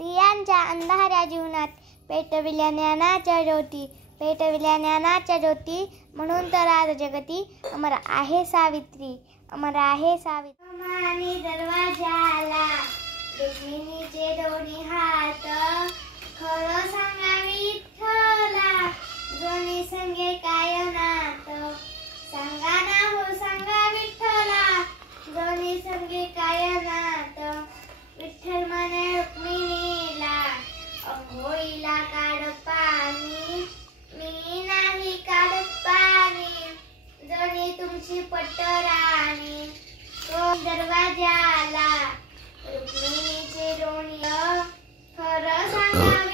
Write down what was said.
स्त्रियांच्या अंधाऱ्या जीवनात पेटविल्या ज्ञानाच्या ज्योती, पेटविल्या ज्ञानाच्या ज्योती, म्हणून तर आज जगती अमर आहे सावित्री, अमर आहे सावित्री. मानी दरवाजाला रुक्मिणीचे दोन्ही हात, खरं सांगा विठ्ठला दोन्ही संगे काय नात. सांगा ना हो सांगा विठ्ठला दोन्ही संगे काय नात. विठ्ठल म्हणे रुक्मिणीला अंघोळीला काढ पाणी, मी नाही काढत पाणी, जणी तुमची पटराणी. तो दरवाजाला रुक्मिणीचे दोन्ही, खरं सांगा